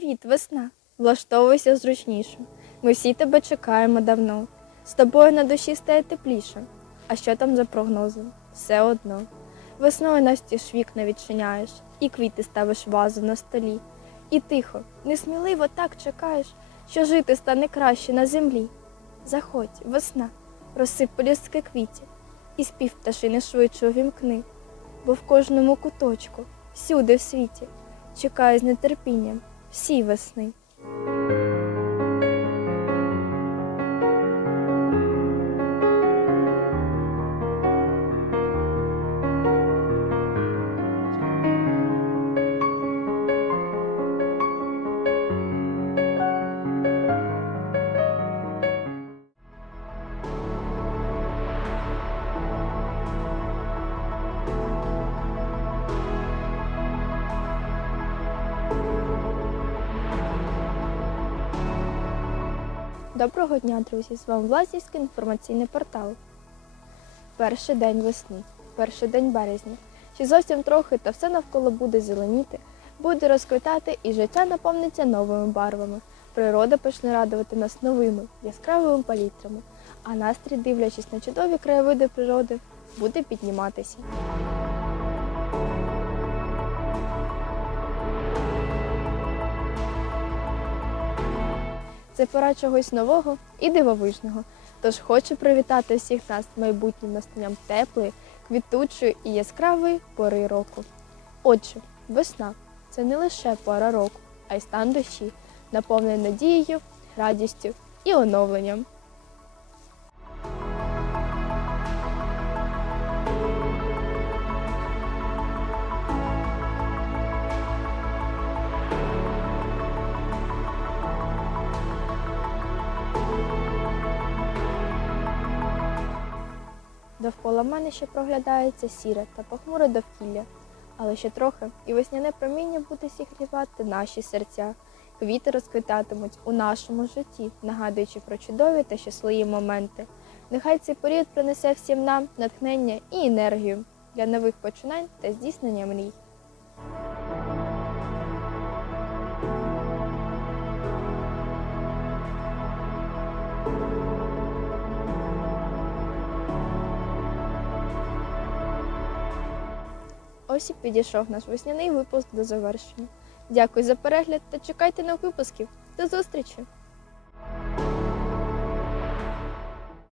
Привіт, весна! Влаштовуйся зручніше. Ми всі тебе чекаємо давно. З тобою на душі стає тепліше. А що там за прогнози? Все одно. Весною настіж вікна відчиняєш, і квіти ставиш вазу на столі. І тихо, несміливо так чекаєш, що жити стане краще на землі. Заходь, весна, розсип полістки квітів, і спів пташини швидше увімкни, бо в кожному куточку, всюди в світі, чекаю з нетерпінням всі весни. Доброго дня, друзі! З вами Власівський інформаційний портал. Перший день весни, перший день березня. Ще зовсім трохи, та все навколо буде зеленіти, буде розквітати і життя наповниться новими барвами. Природа почне радувати нас новими яскравими палітрами, а настрій, дивлячись на чудові краєвиди природи, буде підніматися. Це пора чогось нового і дивовижного. Тож хочу привітати всіх нас майбутнім настанням теплої, квітучої і яскравої пори року. Отже, весна це не лише пора року, а й стан душі, наповнений надією, радістю і оновленням. Довкола мене ще проглядається сіре та похмуре довкілля, але ще трохи і весняне проміння буде зігрівати наші серця. Квіти розквітатимуть у нашому житті, нагадуючи про чудові та щасливі моменти. Нехай цей період принесе всім нам натхнення і енергію для нових починань та здійснення мрій. Ось і підійшов наш весняний випуск до завершення. Дякую за перегляд та чекайте нових випусків. До зустрічі!